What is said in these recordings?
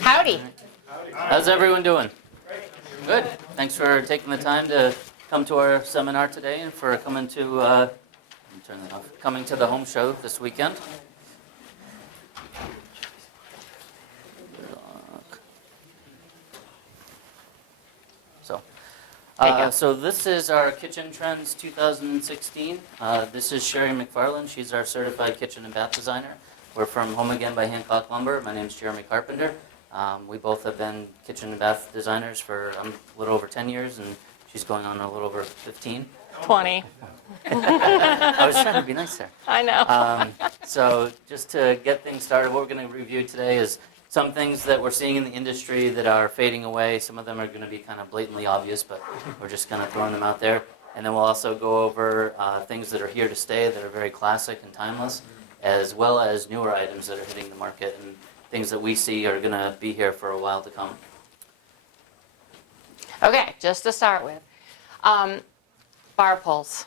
Howdy. How's everyone doing? Good. Thanks for taking the time to come to our seminar today and for coming to turn that off. Coming to the home show this weekend. So this is our Kitchen Trends 2016. This is Sherry McFarland. She's our certified kitchen and bath designer. We're from Home Again by Hancock Lumber. My name's Jeremy Carpenter. We both have been kitchen and bath designers for a little over 10 years, and she's going on a little over 15. 20. I was trying to be nice there. I know. So just to get things started, what we're going to review today is some things that we're seeing in the industry that are fading away. Some of them are going to be kind of blatantly obvious, but we're just kind of throwing them out there. And then we'll also go over things that are here to stay, that are very classic and timeless, as well as newer items that are hitting the market and things that we see are going to be here for a while to come. Okay, just to start with, bar pulls.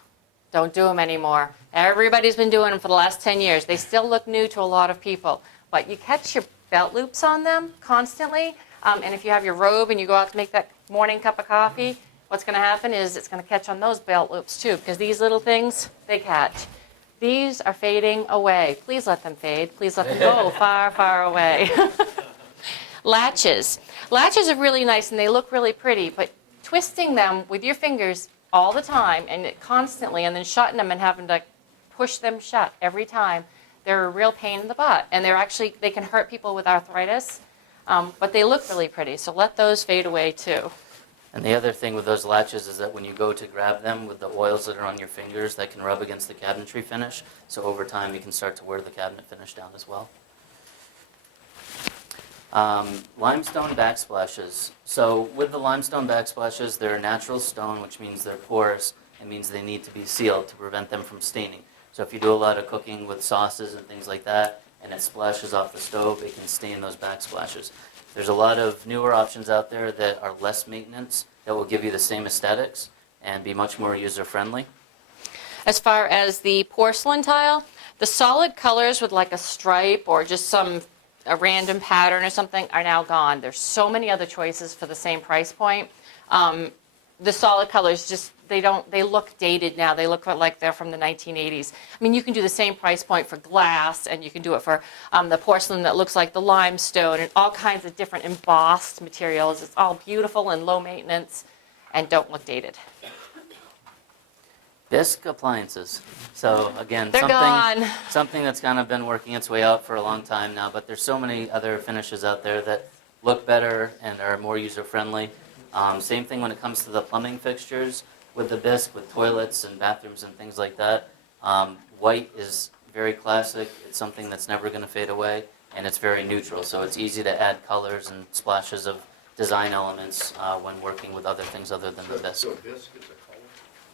Don't do them anymore. Everybody's been doing them for the last 10 years. They still look new to a lot of people, but you catch your belt loops on them constantly, and if you have your robe and you go out to make that morning cup of coffee, what's going to happen is it's going to catch on those belt loops too, because these little things, they catch. These are fading away. Please let them fade. Please let them go far, far away. Latches. Latches are really nice and they look really pretty, but twisting them with your fingers all the time and constantly and then shutting them and having to push them shut every time, they're a real pain in the butt. And they can hurt people with arthritis, but they look really pretty. So let those fade away too. And the other thing with those latches is that when you go to grab them with the oils that are on your fingers, that can rub against the cabinetry finish. So over time, you can start to wear the cabinet finish down as well. Limestone backsplashes. So with the limestone backsplashes, they're natural stone, which means they're porous. It means they need to be sealed to prevent them from staining. So if you do a lot of cooking with sauces and things like that, and it splashes off the stove, it can stain those backsplashes. There's a lot of newer options out there that are less maintenance, that will give you the same aesthetics and be much more user-friendly. As far as the porcelain tile, the solid colors with like a stripe or just a random pattern or something are now gone. There's so many other choices for the same price point. The solid colors just, they look dated now. They look like they're from the 1980s. I mean, you can do the same price point for glass, and you can do it for the porcelain that looks like the limestone and all kinds of different embossed materials. It's all beautiful and low maintenance and don't look dated. Bisque appliances. So again, They're gone. Something that's kind of been working its way out for a long time now, but there's so many other finishes out there that look better and are more user-friendly. Same thing when it comes to the plumbing fixtures with the bisque, with toilets and bathrooms and things like that. White is very classic. It's something that's never going to fade away, and it's very neutral. So it's easy to add colors and splashes of design elements when working with other things other than the bisque. So bisque is a color?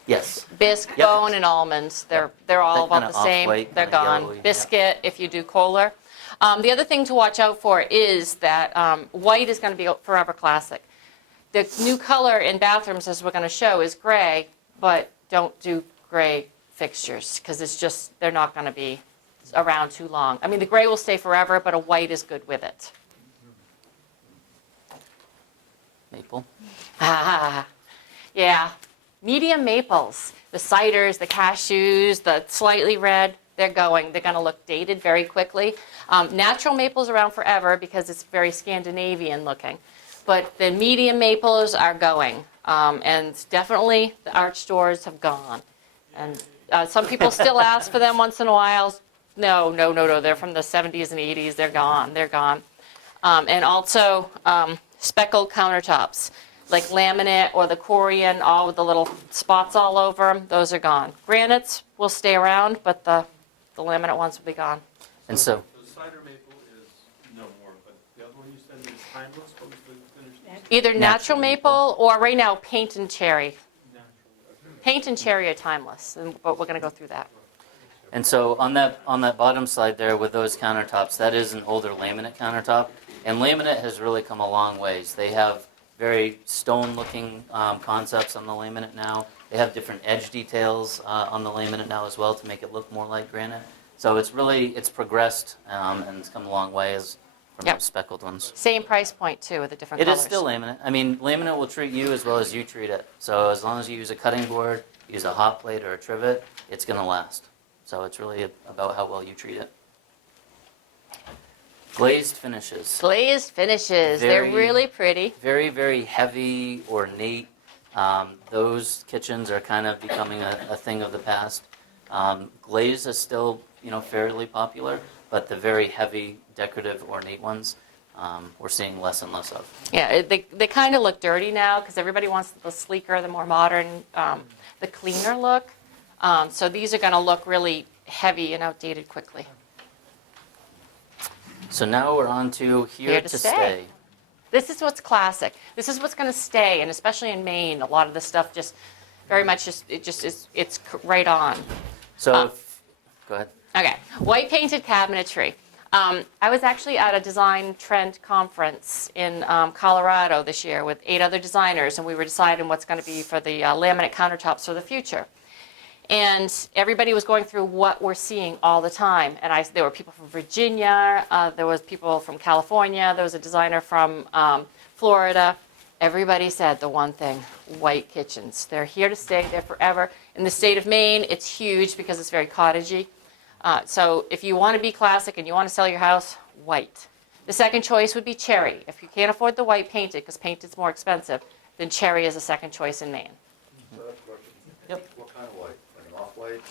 Yes. Bisque, Yep. bone, and almonds. They're all That about the kinda same. off-white, They're kinda gone. yellowy, yeah. Biscuit, if you do Kohler. The other thing to watch out for is that white is going to be forever classic. The new color in bathrooms, as we're going to show, is gray, but don't do gray fixtures because they're not going to be around too long. I mean, the gray will stay forever, but a white is good with it. Maple. Yeah. Medium maples, the ciders, the cashews, the slightly red, they're going. They're going to look dated very quickly. Natural maple's around forever because it's very Scandinavian looking. But the medium maples are going. And definitely the arch doors have gone. And some people still ask for them once in a while. No. They're from the 70s and 80s. They're gone. And also speckled countertops, like laminate or the Corian, all with the little spots all over them. Those are gone. Granites will stay around, but the laminate ones will be gone. And so, The cider maple is no more, but the other one you said is timeless. What was the finish? Either natural maple or right now paint and cherry. Natural. Paint and cherry are timeless, but we're going to go through that. and so on that bottom slide there with those countertops, that is an older laminate countertop, and laminate has really come a long ways. They have very stone-looking concepts on the laminate now. They have different edge details on the laminate now as well to make it look more like granite. So it's progressed and it's come a long way as from Yep. those speckled ones. Same price point too, with the different It colors. is still laminate. I mean, laminate will treat you as well as you treat it. So as long as you use a cutting board, use a hot plate or a trivet, it's going to last. So it's really about how well you treat it. Glazed finishes. Glazed finishes, they're Very- really pretty. Very, very heavy, ornate. Those kitchens are kind of becoming a thing of the past. Glaze is still, fairly popular, but the very heavy, decorative, ornate ones, we're seeing less and less of. Yeah, they kind of look dirty now because everybody wants the sleeker, the more modern, the cleaner look. So these are going to look really heavy and outdated quickly. So now we're on to here to stay. This is what's classic. This is what's going to stay, and especially in Maine, a lot of the stuff just very much it's right on. So, go ahead. Okay, white painted cabinetry. I was actually at a design trend conference in Colorado this year with 8 other designers, and we were deciding what's going to be for the laminate countertops for the future. And everybody was going through what we're seeing all the time. And there were people from Virginia, there was people from California, there was a designer from Florida. Everybody said the one thing, white kitchens. They're here to stay, they're forever. In the state of Maine, it's huge because it's very cottagey. So if you want to be classic and you want to sell your house, white. The second choice would be cherry. If you can't afford the white painted, because painted's more expensive, then cherry is a second choice in Maine. So that's a question. Yep. What kind of white? Like an off-white?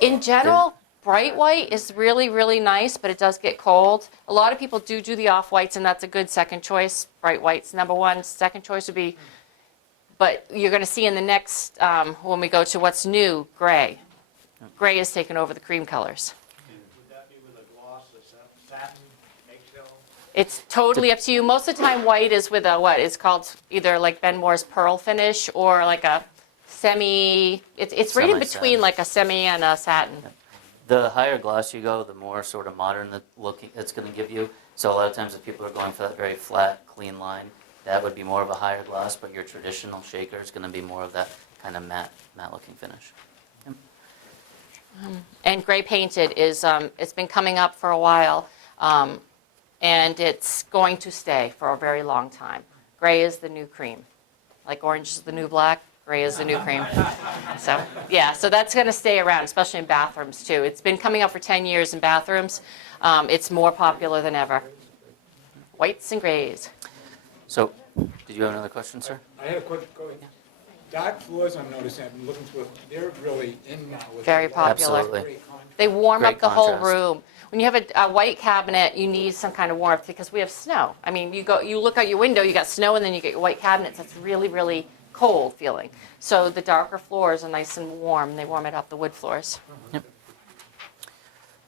In general, bright white is really, really nice, but it does get cold. A lot of people do the off-whites, and that's a good second choice. Bright white's number one. Second choice would be, but you're going to see in the next, when we go to what's new, gray. Gray has taken over the cream colors. Would that be with a gloss, a satin, eggshell? It's totally up to you. Most of the time, white is with a what is called either like Ben Moore's pearl finish or like a semi. It's right in Semi-satin. between like a semi and a satin. The higher gloss you go, the more sort of modern the looking it's going to give you. So a lot of times if people are going for that very flat, clean line, that would be more of a higher gloss, but your traditional shaker is going to be more of that kind of matte looking finish. And gray painted is, it's been coming up for a while, and it's going to stay for a very long time. Gray is the new cream. Like orange is the new black, gray is the new cream. So, yeah, so that's going to stay around, especially in bathrooms too. It's been coming up for 10 years in bathrooms. It's more popular than ever. Whites and grays. So, did you have another question, sir? I had a quick, go ahead. Dark floors, I'm noticing, I've been looking through it, they're really in now with. Very a lot of popular. Absolutely. great contrast. They warm Great up the whole contrast. room. When you have a white cabinet, you need some kind of warmth because we have snow. I mean, you look out your window, you got snow, and then you get your white cabinets. That's really, really cold feeling. So the darker floors are nice and warm. They warm it up, the wood floors.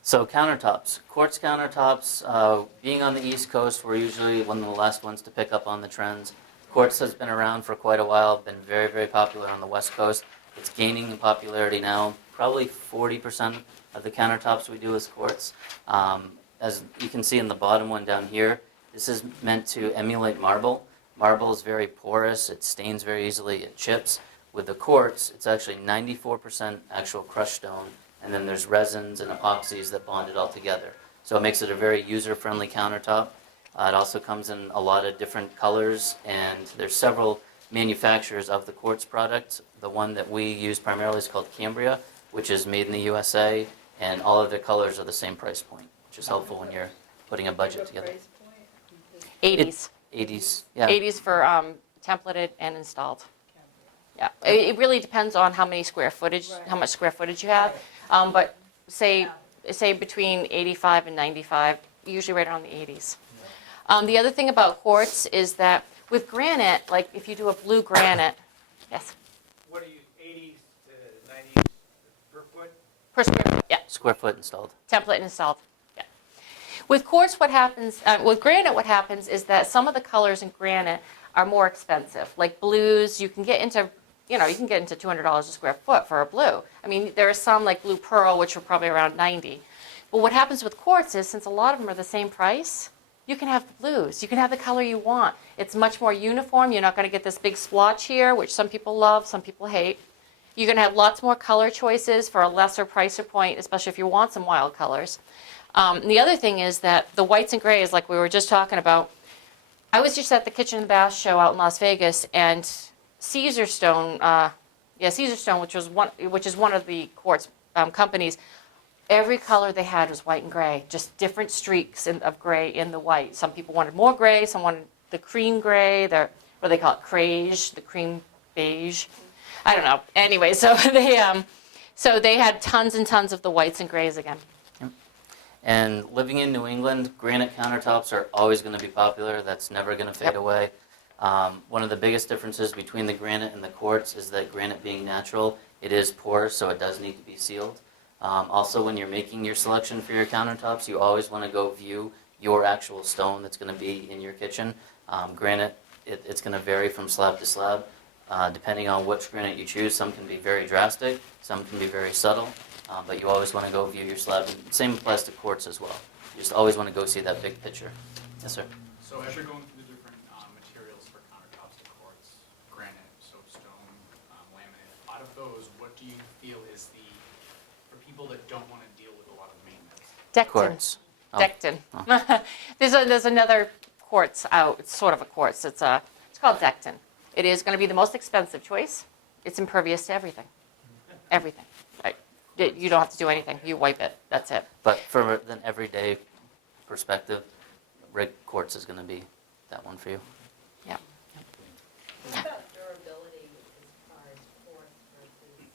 So countertops, quartz countertops, being on the East Coast, we're usually one of the last ones to pick up on the trends. Quartz has been around for quite a while, been very, very popular on the West Coast. It's gaining in popularity now. Probably 40% of the countertops we do is quartz. As you can see in the bottom one down here, this is meant to emulate marble. Marble is very porous, it stains very easily, it chips. With the quartz, it's actually 94% actual crushed stone, and then there's resins and epoxies that bond it all together. So it makes it a very user-friendly countertop. It also comes in a lot of different colors, and there's several manufacturers of the quartz product. The one that we use primarily is called Cambria, which is made in the USA, and all of the colors are the same price point, which is helpful when you're putting a budget together. 80s. 80s, yeah. 80s for templated and installed. Yeah, it really depends on how much square footage you have. But say between 85 and 95, usually right around the 80s. The other thing about quartz is that with granite, like if you do a blue granite, yes, What are you, 80s to 90s per foot? per square foot, yeah, Square foot installed. template and installed, yeah. With quartz, what happens, with granite, what happens is that some of the colors in granite are more expensive. Like blues, you can get into, you can get into $200 a square foot for a blue. I mean, there are some like blue pearl, which are probably around 90. But what happens with quartz is, since a lot of them are the same price, you can have the blues. You can have the color you want. It's much more uniform. You're not going to get this big splotch here, which some people love, some people hate. You're going to have lots more color choices for a lesser price point, especially if you want some wild colors. The other thing is that the whites and grays, like we were just talking about, I was just at the Kitchen and Bath show out in Las Vegas, and Caesar Stone, Caesar Stone, which is one of the quartz companies, every color they had was white and gray, just different streaks of gray in the white. Some people wanted more gray, some wanted the cream gray, what do they call it, creige, the cream beige. I don't know. Anyway, so they had tons and tons of the whites and grays again. And living in New England, granite countertops are always going to be popular. That's never going to fade Yep. away. One of the biggest differences between the granite and the quartz is that granite being natural, it is porous, so it does need to be sealed. Also, when you're making your selection for your countertops, you always want to go view your actual stone that's going to be in your kitchen. Granite, it's going to vary from slab to slab, depending on which granite you choose. Some can be very drastic, some can be very subtle, but you always want to go view your slab. And same applies to quartz as well. You just always want to go see that big picture. Yes, sir. So as you're going through the different materials for countertops, the quartz, granite, soapstone, laminate, out of those, what do you feel is for people that don't want to deal with a lot of maintenance? Dectin. Quartz. Oh. Dectin. There's another quartz out. It's sort of a quartz. It's called Dectin. It is going to be the most expensive choice. It's impervious to everything. Everything. You don't have to do anything. You wipe it. That's it. But from an everyday perspective, red quartz is going to be that one for you. Yeah. What about durability as far as quartz versus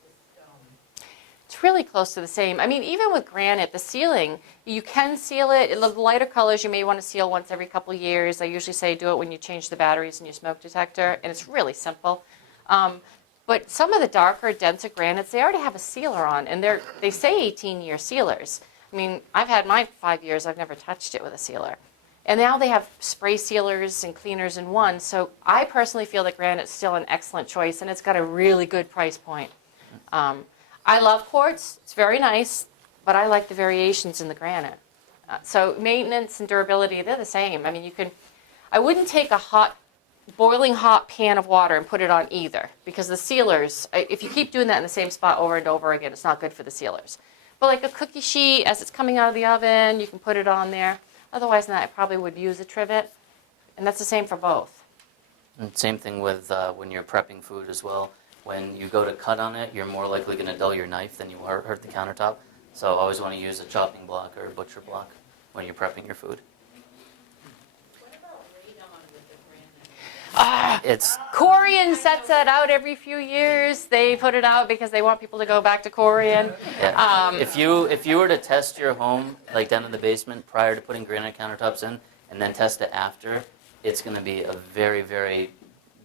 the stone? It's really close to the same. I mean, even with granite, the sealing, you can seal it. The lighter colors you may want to seal once every couple of years. I usually say do it when you change the batteries in your smoke detector, and it's really simple. But some of the darker, denser granites, they already have a sealer on, and they say 18-year sealers. I mean, I've had mine for 5 years. I've never touched it with a sealer. And now they have spray sealers and cleaners in one. So I personally feel that granite's still an excellent choice, and it's got a really good price point. I love quartz. It's very nice, but I like the variations in the granite. So maintenance and durability, they're the same. I mean, I wouldn't take a boiling hot pan of water and put it on either, because the sealers, if you keep doing that in the same spot over and over again, it's not good for the sealers. But like a cookie sheet, as it's coming out of the oven, you can put it on there. Otherwise than that, I probably would use a trivet, and that's the same for both. And same thing with when you're prepping food as well. When you go to cut on it, you're more likely going to dull your knife than you hurt the countertop. So always want to use a chopping block or a butcher block when you're prepping your food. What about radon with the granite? It's Corian sets that out every few years. They put it out because they want people to go back to Corian. yeah. If you were to test your home like down in the basement prior to putting granite countertops in, and then test it after, it's going to be a very, very,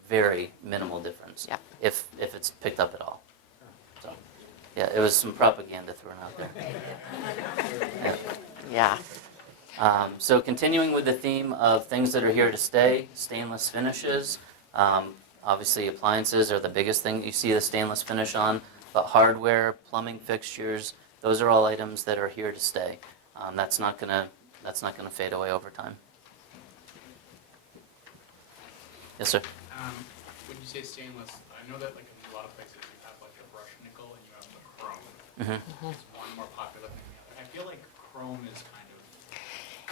very minimal difference. Yeah. If it's picked up at all. So, yeah, it was some propaganda thrown out there. Yeah. Yeah. So continuing with the theme of things that are here to stay, stainless finishes. Obviously appliances are the biggest thing you see the stainless finish on, but hardware, plumbing fixtures, those are all items that are here to stay. That's not gonna fade away over time. Yes, sir. When you say stainless, I know that like in a lot of places you have like the brushed nickel and you have the chrome. Mm-hmm. Is one more popular than the other? I feel like chrome is kind of,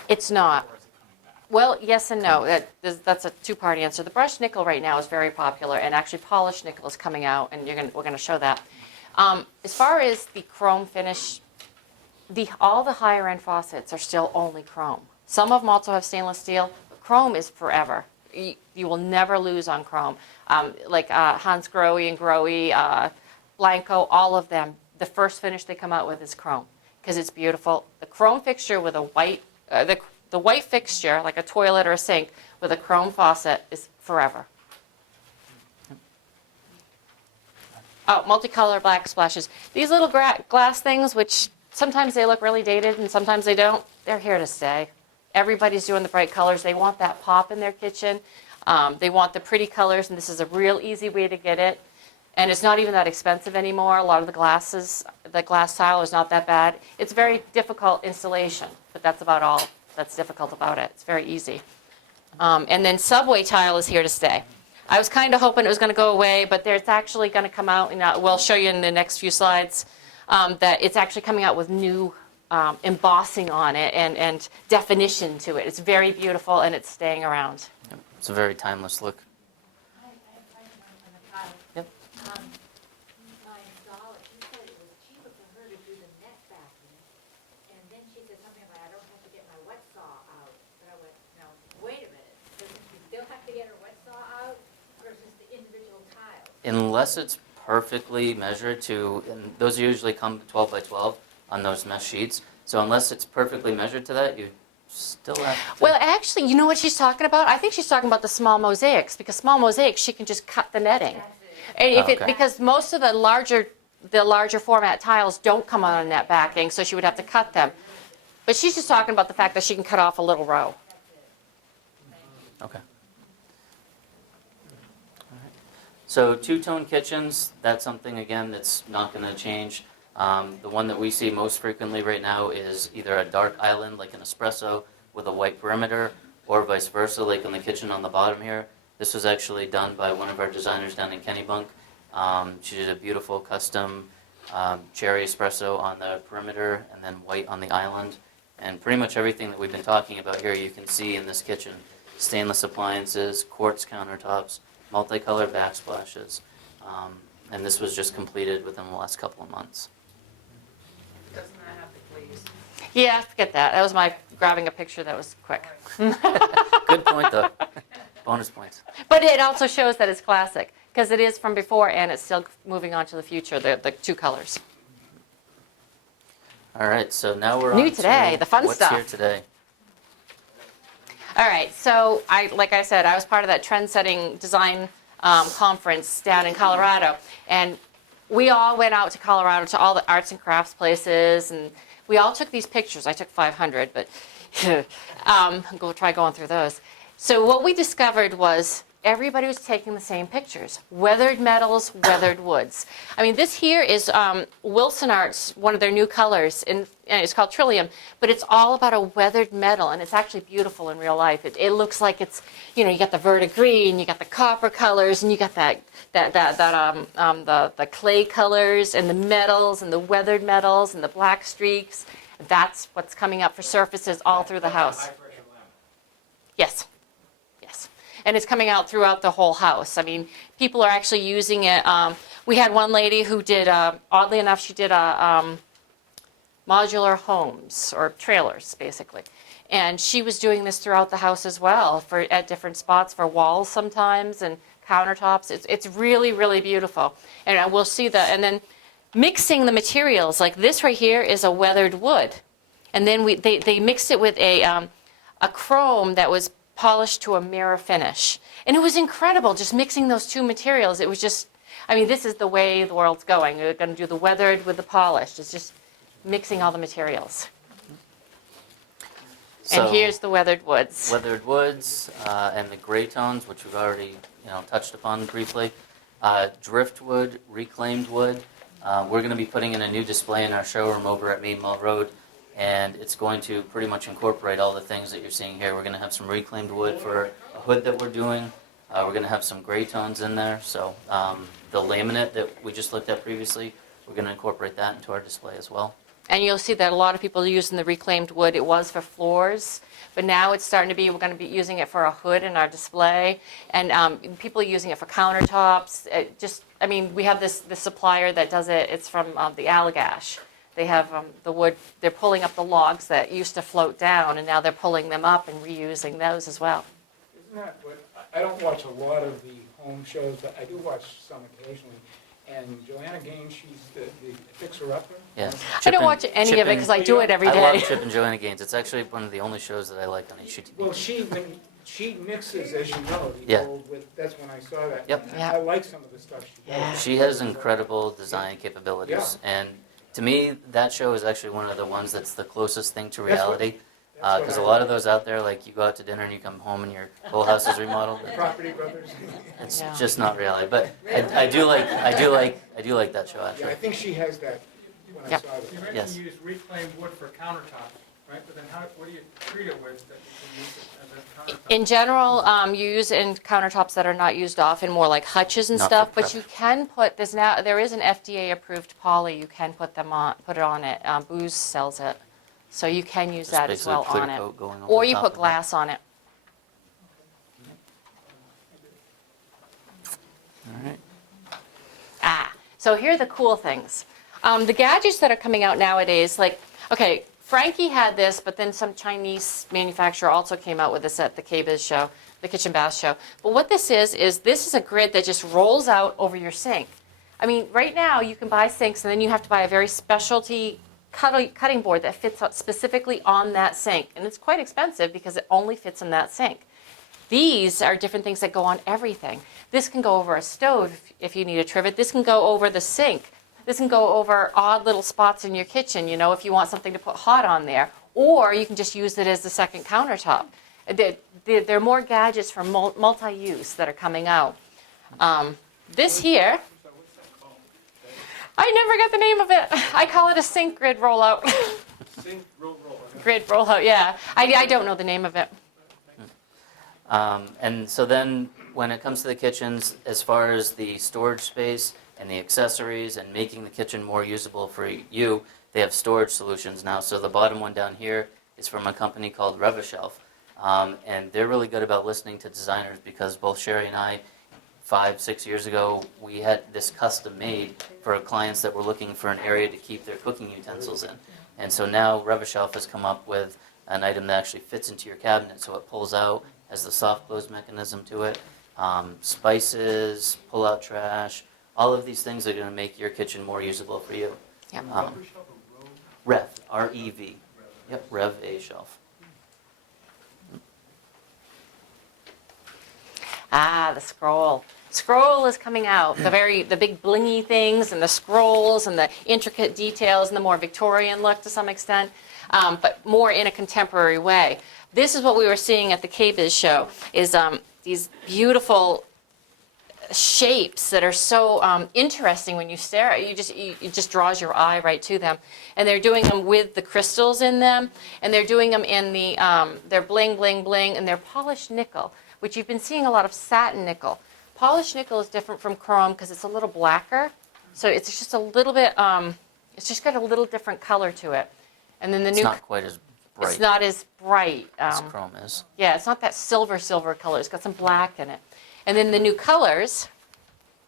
It's not. or is it coming back? Well, yes and no. That's a two-part answer. The brushed nickel right now is very popular, and actually polished nickel is coming out, and we're going to show that. As far as the chrome finish, all the higher-end faucets are still only chrome. Some of them also have stainless steel, but chrome is forever. You will never lose on chrome. Like Hans Grohe and Grohe, Blanco, all of them, the first finish they come out with is chrome because it's beautiful. The chrome fixture with a white, the white fixture, like a toilet or a sink, with a chrome faucet is forever. Oh, multicolor black splashes. These little glass things, which sometimes they look really dated and sometimes they don't, they're here to stay. Everybody's doing the bright colors. They want that pop in their kitchen. They want the pretty colors, and this is a real easy way to get it. And it's not even that expensive anymore. A lot of the glass tile is not that bad. It's very difficult installation, but that's about all that's difficult about it. It's very easy. And then Subway tile is here to stay. I was kind of hoping it was going to go away, but it's actually going to come out, and we'll show you in the next few slides, that it's actually coming out with new embossing on it and definition to it. It's very beautiful and it's staying around. It's a very timeless look. I have a question on the tile. Yep. My installer, she said it was cheaper for her to do the net backing, and then she said something about, I don't have to get my wet saw out. But I went, no, wait a minute, doesn't she still have to get her wet saw out versus the individual tiles? Unless it's perfectly measured to, and those usually come 12 by 12 on those mesh sheets. So unless it's perfectly measured to that, you still have to. Well, actually, you know what she's talking about? I think she's talking about the small mosaics, because small mosaics, she can just cut the netting. And if Oh, okay. because most of the larger format tiles don't come on a net backing, so she would have to cut them. But she's just talking about the fact that she can cut off a little row. Okay. Alright. So two-tone kitchens, that's something, again, that's not going to change. The one that we see most frequently right now is either a dark island, like an espresso, with a white perimeter, or vice versa, like in the kitchen on the bottom here. This was actually done by one of our designers down in Kennebunk. She did a beautiful custom cherry espresso on the perimeter, and then white on the island. And pretty much everything that we've been talking about here you can see in this kitchen. Stainless appliances, quartz countertops, multicolored backsplashes. And this was just completed within the last couple of months. Doesn't that have the glaze? Yeah, forget that. That was my grabbing a picture that was quick. Good point, though. Bonus points. But it also shows that it's classic, because it is from before and it's still moving on to the future, the two colors. All right, so now we're New on today, to the fun what's stuff. here today. All right, so like I said, I was part of that trend-setting design conference down in Colorado, and we all went out to Colorado to all the arts and crafts places, and we all took these pictures. I took 500, but go try going through those. So what we discovered was everybody was taking the same pictures. Weathered metals, weathered woods. I mean, this here is Wilson Arts, one of their new colors, and it's called Trillium, but it's all about a weathered metal, and it's actually beautiful in real life. It looks like it's, you know, you got the verdigris, you got the copper colors, and you got the clay colors, and the metals, and the weathered metals, and the black streaks. That's what's coming up for surfaces all through the house. High pressure lamp. Yes, yes. And it's coming out throughout the whole house. I mean, people are actually using it. We had one lady who did, oddly enough, she did modular homes, or trailers, basically. And she was doing this throughout the house as well, at different spots for walls sometimes, and countertops. It's really, really beautiful. And we'll see that. And then mixing the materials, like this right here is a weathered wood. And then they mixed it with a chrome that was polished to a mirror finish. And it was incredible, just mixing those two materials. It was just, I mean, this is the way the world's going. We're going to do the weathered with the polished. It's just mixing all the materials. So, And here's the weathered woods. weathered woods and the gray tones, which we've already touched upon briefly. Driftwood, reclaimed wood. We're going to be putting in a new display in our showroom over at Main Mill Road, and it's going to pretty much incorporate all the things that you're seeing here. We're going to have some reclaimed wood for a hood that we're doing. We're going to have some gray tones in there. So the laminate that we just looked at previously, we're going to incorporate that into our display as well. And you'll see that a lot of people are using the reclaimed wood. It was for floors, but now it's starting to be, we're going to be using it for a hood in our display. And people are using it for countertops. I mean, we have this supplier that does it. It's from the Allagash. They have the wood, they're pulling up the logs that used to float down, and now they're pulling them up and reusing those as well. Isn't that what, I don't watch a lot of the home shows, but I do watch some occasionally. And Joanna Gaines, she's the fixer-upper. Yeah. I don't watch any of it because I do it every I love day. Chip and Joanna Gaines. It's actually one of the only shows that I like on HGTV. Well, when she mixes, as you know, the Yeah. old with, that's when I saw that. Yep. And Yeah. I like some of the stuff she does. Yeah. She has incredible design capabilities, and to me, that show is actually one of the ones that's the closest thing to That's what- reality. That's what Because I a lot like. of those out there, like you go out to dinner and you come home and your whole house is remodeled. Property Brothers. It's Yeah. just not reality. But I do like that show Yeah, I actually. think she has that when I Yep. saw You that. mentioned Yes. you use reclaimed wood for countertops, right? But then what do you treat it with that you can use it as a countertop? In general, you use it in countertops that are not used often, more like hutches and Not for stuff. But prep. you can put there is an FDA-approved poly. You can put it on it. Booz sells it. So you can use Just that as basically well clear on it. coat going over Or the you top put of it. glass on it. All right. So here are the cool things. The gadgets that are coming out nowadays, like, okay, Frankie had this, but then some Chinese manufacturer also came out with this at the KBIS show, the Kitchen Bath show. But what this is this is a grid that just rolls out over your sink. I mean, right now you can buy sinks and then you have to buy a very specialty cutting board that fits specifically on that sink. And it's quite expensive because it only fits in that sink. These are different things that go on everything. This can go over a stove if you need a trivet. This can go over the sink. This can go over odd little spots in your kitchen, you know, if you want something to put hot on there. Or you can just use it as the second countertop. There are more gadgets for multi-use that are coming out. This here, I never got the name of it. I call it a sink grid rollout. Sink, roll. Grid rollout, yeah. I don't know the name of it. And so then when it comes to the kitchens, as far as the storage space and the accessories and making the kitchen more usable for you, they have storage solutions now. So the bottom one down here is from a company called Revashelf. And they're really good about listening to designers because both Sherry and I, 5-6 years ago, we had this custom made for clients that were looking for an area to keep their cooking utensils in. And so now Revashelf has come up with an item that actually fits into your cabinet, so it pulls out, has the soft close mechanism to it. Spices, pull-out trash, all of these things are going to make your kitchen more usable for you. Yep. Rev, R-E-V. Yep, Rev A shelf. The scroll. Scroll is coming out. The big blingy things and the scrolls and the intricate details and the more Victorian look to some extent, but more in a contemporary way. This is what we were seeing at the KBIS show, is these beautiful shapes that are so interesting when you stare at it. It just draws your eye right to them. And they're doing them with the crystals in them, and they're doing them in the, they're bling, bling, bling, and they're polished nickel, which you've been seeing a lot of satin nickel. Polished nickel is different from chrome because it's a little blacker, so it's just a little bit, it's just got a little different color to it. And then the It's new, not quite as bright it's not as bright. as chrome is. Yeah, it's not that silver color. It's got some black in it. And then the new colors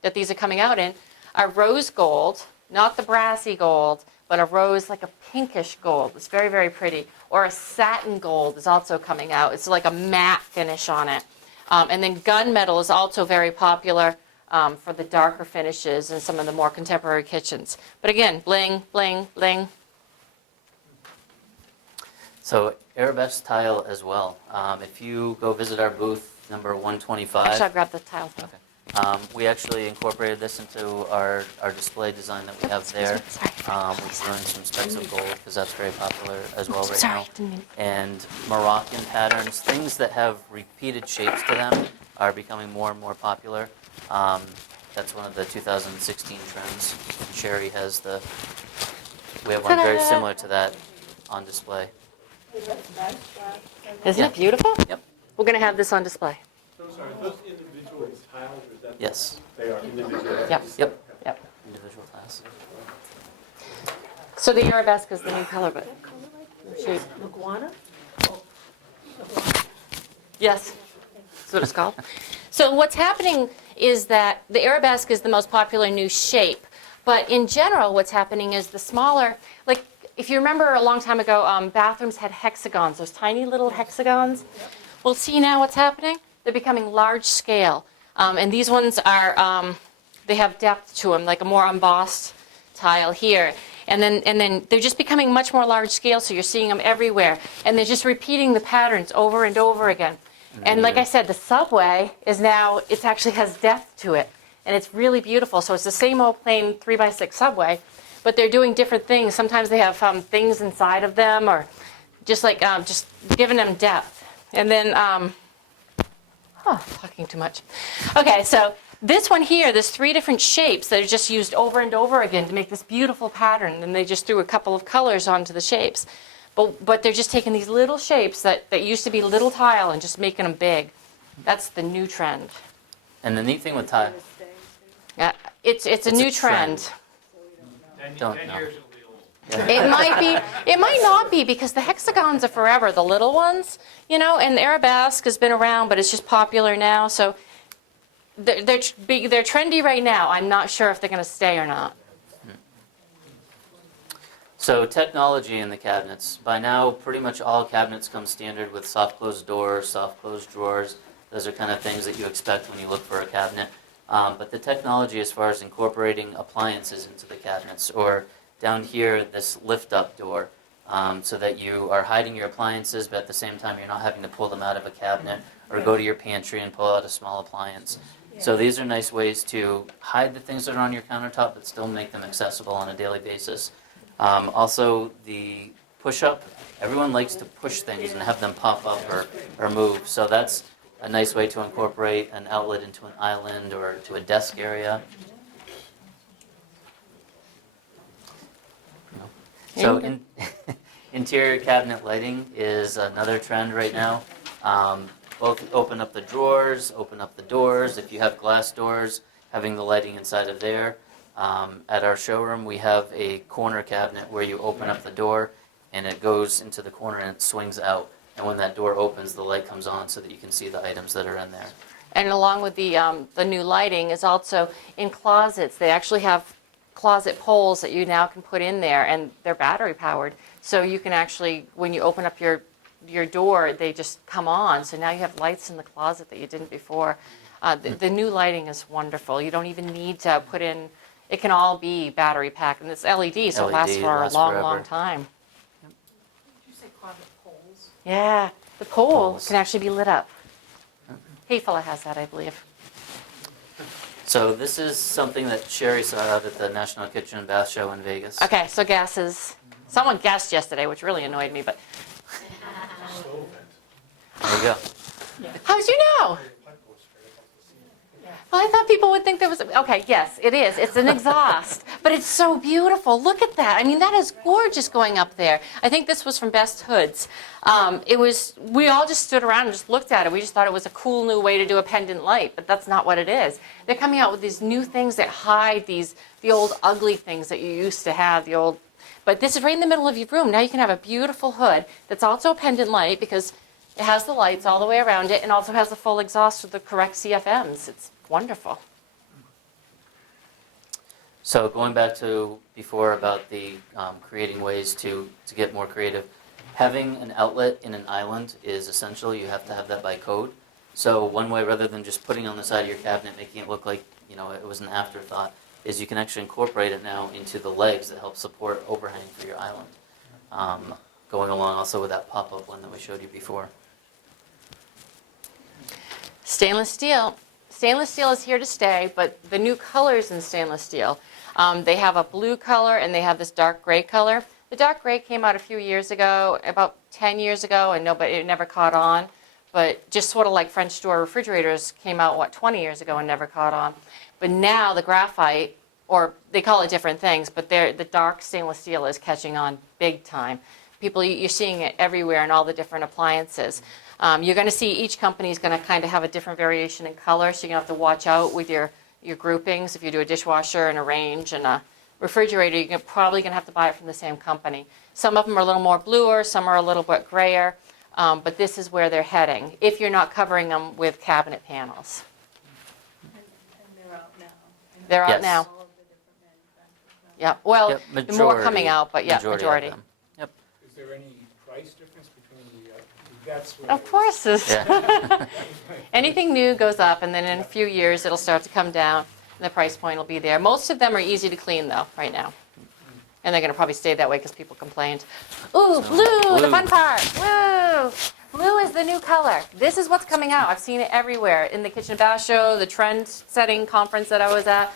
that these are coming out in are rose gold, not the brassy gold, but a rose, like a pinkish gold. It's very, very pretty. Or a satin gold is also coming out. It's like a matte finish on it. And then gunmetal is also very popular for the darker finishes in some of the more contemporary kitchens. But again, bling, bling, bling. So Arabesque tile as well. If you go visit our booth, number 125. Actually, I'll grab the tile. We actually incorporated this into our display design that we have there. Sorry. We're doing some specks of gold because that's very popular as well right Sorry, now. didn't mean- And Moroccan patterns, things that have repeated shapes to them are becoming more and more popular. That's one of the 2016 trends. Sherry has we have one very Ta-da! similar to that on display. Isn't Yeah. it beautiful? Yep. We're going to have this on display. So sorry, those individual tiles, or is that? Yes. They are individual? Yep. Yep. Yep. Individual tiles. So the arabesque is the new color, but shape. Yes, that's what it's called. So what's happening is that the arabesque is the most popular new shape, but in general, what's happening is the smaller, like if you remember a long time ago, bathrooms had hexagons, those tiny little hexagons. Well, see now what's happening? They're becoming large scale, and these ones are they have depth to them, like a more embossed tile here. And then they're just becoming much more large scale, so you're seeing them everywhere. And they're just repeating the patterns over and over again. And like I said, the subway is now, it actually has depth to it. And it's really beautiful. So it's the same old plain 3x6 subway, but they're doing different things. Sometimes they have things inside of them, or just like, just giving them depth. And then, talking too much. Okay, so this one here, there's 3 different shapes that are just used over and over again to make this beautiful pattern. And they just threw a couple of colors onto the shapes. But they're just taking these little shapes that used to be little tile and just making them big. That's the new trend. And the neat thing with tile, It's a new trend. 10 Don't 10 know. years it'll be old. It might be, it might not be, because the hexagons are forever, the little ones, you know, and the arabesque has been around, but it's just popular now, so they're trendy right now. I'm not sure if they're going to stay or not. So technology in the cabinets. By now, pretty much all cabinets come standard with soft closed doors, soft closed drawers. Those are kind of things that you expect when you look for a cabinet. But the technology as far as incorporating appliances into the cabinets, or down here, this lift-up door, so that you are hiding your appliances, but at the same time you're not having to pull them out of a cabinet or go to your pantry and pull out a small appliance. So these are nice ways to hide the things that are on your countertop but still make them accessible on a daily basis. Also, the push-up, everyone likes to push things and have them pop up or move. So that's a nice way to incorporate an outlet into an island or to a desk area. So interior cabinet lighting is another trend right now. Both open up the drawers, open up the doors. If you have glass doors, having the lighting inside of there. At our showroom, we have a corner cabinet where you open up the door and it goes into the corner and it swings out. And when that door opens, the light comes on so that you can see the items that are in there. And along with the new lighting is also in closets. They actually have closet poles that you now can put in there, and they're battery powered. So you can actually, when you open up your door, they just come on. So now you have lights in the closet that you didn't before. The new lighting is wonderful. You don't even need to put in, it can all be battery packed, and it's LED, so it lasts for a lasts long, forever. long time. Did you say closet poles? Yeah, the pole Poles. can actually be lit up. Hayfella has that, I believe. So this is something that Sherry saw out at the National Kitchen and Bath Show in Vegas. Okay, so gases. Someone guessed yesterday, which really annoyed me, but There you go. how'd you know? Well, I thought people would think there was, okay, yes, it is. It's an exhaust, but it's so beautiful. Look at that. I mean, that is gorgeous going up there. I think this was from Best Hoods. We all just stood around and just looked at it. We just thought it was a cool new way to do a pendant light, but that's not what it is. They're coming out with these new things that hide the old ugly things that you used to have, but this is right in the middle of your room. Now you can have a beautiful hood that's also a pendant light because it has the lights all the way around it and also has a full exhaust with the correct CFMs. It's wonderful. So going back to before about the creating ways to get more creative, having an outlet in an island is essential. You have to have that by code. So one way, rather than just putting it on the side of your cabinet, making it look like it was an afterthought, is you can actually incorporate it now into the legs that help support overhang for your island. Going along also with that pop-up one that we showed you before. Stainless steel. Stainless steel is here to stay, but the new colors in stainless steel, they have a blue color and they have this dark gray color. The dark gray came out a few years ago, about 10 years ago, and it never caught on. But just sort of like French door refrigerators came out, 20 years ago and never caught on. But now the graphite, or they call it different things, but the dark stainless steel is catching on big time. You're seeing it everywhere in all the different appliances. You're going to see each company is going to kind of have a different variation in color, so you're going to have to watch out with your groupings. If you do a dishwasher and a range and a refrigerator, you're probably going to have to buy it from the same company. Some of them are a little more bluer, some are a little bit grayer, but this is where they're heading, if you're not covering them with cabinet panels. And they're out now. They're out Yes. now. All of the different manufacturers now. Yeah, well, Yep, the more coming out, but yeah, of majority. them. Yep. Is there any price difference between the vets? Of course. Yeah. Anything new goes up, and then in a few years, it'll start to come down, and the price point will be there. Most of them are easy to clean, though, right now. And they're going to probably stay that way because people complained. Ooh, blue, the fun part. Woo! Blue is the new color. This is what's coming out. I've seen it everywhere. In the Kitchen and Bath Show, the trend-setting conference that I was at.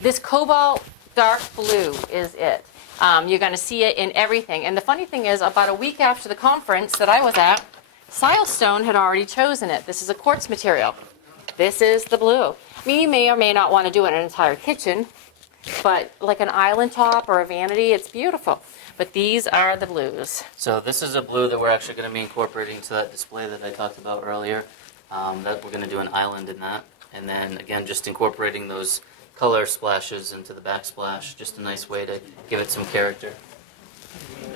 This cobalt dark blue is it. You're going to see it in everything. And the funny thing is, about a week after the conference that I was at, Silestone had already chosen it. This is a quartz material. This is the blue. I mean, you may or may not want to do it in an entire kitchen, but like an island top or a vanity, it's beautiful. But these are the blues. So this is a blue that we're actually going to be incorporating to that display that I talked about earlier. That we're going to do an island in that. And then again, just incorporating those color splashes into the backsplash. Just a nice way to give it some character.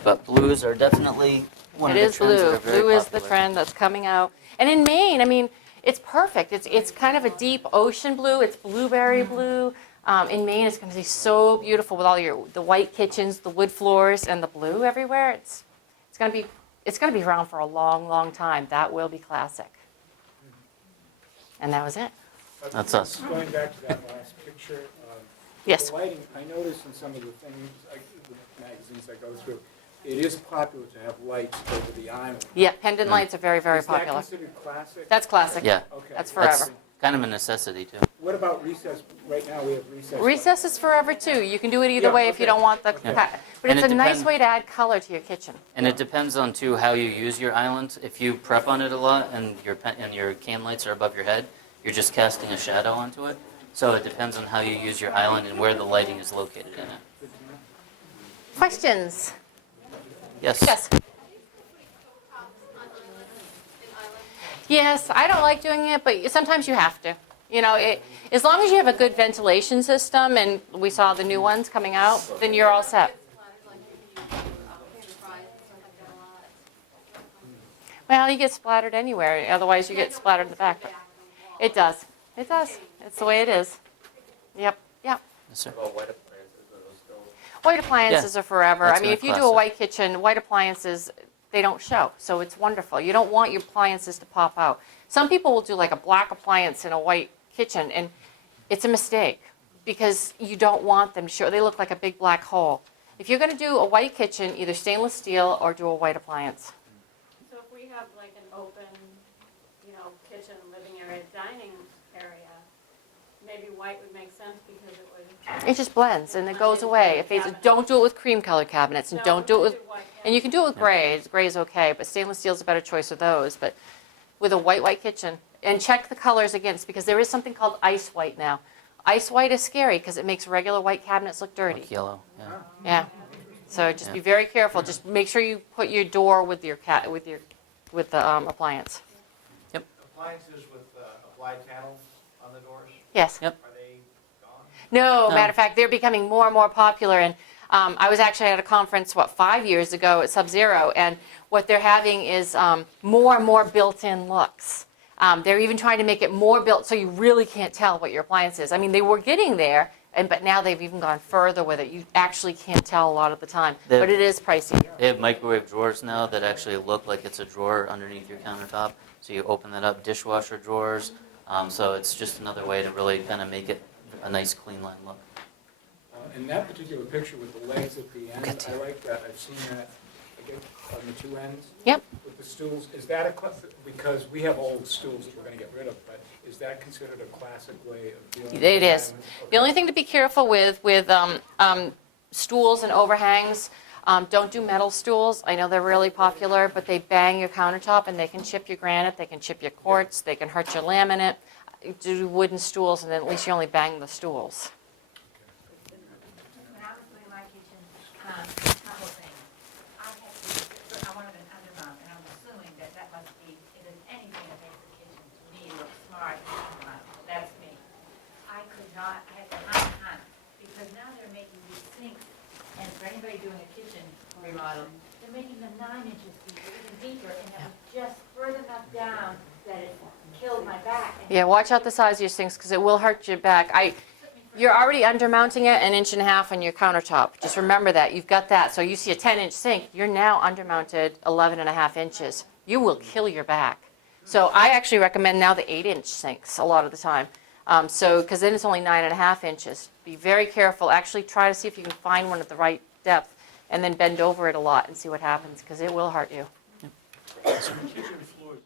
But blues are definitely one It of the is trends that blue. are very Blue is the popular. trend that's coming out. And in Maine, I mean, it's perfect. It's kind of a deep ocean blue. It's blueberry blue. In Maine, it's going to be so beautiful with all the white kitchens, the wood floors, and the blue everywhere. It's going to be around for a long, long time. That will be classic. And that was it. That's us. Going back to that last picture, Yes. the lighting, I noticed in some of the things, the magazines I go through, it is popular to have lights over the island. Yeah, pendant lights are very, very Is that popular. considered classic? That's classic. Yeah, Okay. That's that's forever. kind of a necessity too. What about recess? Right now, we have recess. Recess is forever too. You can do it either Yeah, way if you okay. don't want the, Okay. but And it's it a nice depend- way to add color to your kitchen. And it depends on too how you use your island. If you prep on it a lot and your can lights are above your head, you're just casting a shadow onto it. So it depends on how you use your island and where the lighting is located in it. Questions? Yes. Yes. Yes, I don't like doing it, but sometimes you have to. You know, as long as you have a good ventilation system, and we saw the new ones coming out, then you're all set. Well, you get splattered anywhere, otherwise you get splattered in the back. But it does. It does. It's the way it is. Yep. Yep. Yes, sir. Well, white appliances, are those still? White appliances are forever. That's I mean, my if you do a classic. white kitchen, white appliances, they don't show. So it's wonderful. You don't want your appliances to pop out. Some people will do like a black appliance in a white kitchen, and it's a mistake because you don't want them to show. They look like a big black hole. If you're going to do a white kitchen, either stainless steel or do a white appliance. So if we have like an open, kitchen, living area, dining area, maybe white would make sense because it would. It just blends and it goes away. If it's, don't do it with cream color cabinets, and don't do it with, and you can do it with gray. Gray is okay, but stainless steel is a better choice of those. But with a white kitchen, and check the colors against, because there is something called ice white now. Ice white is scary because it makes regular white cabinets look dirty. Like yellow. Yeah. Yeah. So just Yeah. be very careful. Just make sure you put your door with your with the appliance. Appliances with applied panels on the doors, Yes. Yep. are they gone? No, No. matter of fact, they're becoming more and more popular. And I was actually at a conference, 5 years ago at Sub-Zero, and what they're having is more and more built-in looks. They're even trying to make it more built so you really can't tell what your appliance is. I mean, they were getting there, but now they've even gone further with it. You actually can't tell a lot of the time, They're- but it is pricey. They have microwave drawers now that actually look like it's a drawer underneath your countertop. So you open that up, dishwasher drawers. So it's just another way to really kind of make it a nice clean line look. In that particular picture with the legs at the end, Good to I like that. I've seen that, I guess, on the two ends. Yep. With the stools. Is that because we have old stools that we're going to get rid of, but is that considered a classic way of dealing with It the is. island? The only thing to be careful with stools and overhangs, don't do metal stools. I know they're really popular, but they bang your countertop and they can chip your granite, they can chip your quartz, they can hurt your laminate. Do wooden stools, and then at least you only bang the stools. When I was doing my kitchen, couple things. I wanted an undermount, and I'm assuming that must be, if there's anything that makes the kitchen, to me, look smart, that's me. I could not, I had to hunt, because now they're making these sinks, and for anybody doing a kitchen remodel, they're making them 9 inches deep, even deeper, and it was just further enough down that it killed my back. And Yeah, watch out the size of your sinks because it will hurt your back. You're already undermounting it 1.5 inches on your countertop. Just remember that. You've got that. So you see a 10-inch sink, you're now undermounted 11.5 inches. You will kill your back. So I actually recommend now the 8-inch sinks a lot of the time. Because then it's only 9.5 inches. Be very careful. Actually try to see if you can find one at the right depth and then bend over it a lot and see what happens because it will hurt you. Kitchen floors,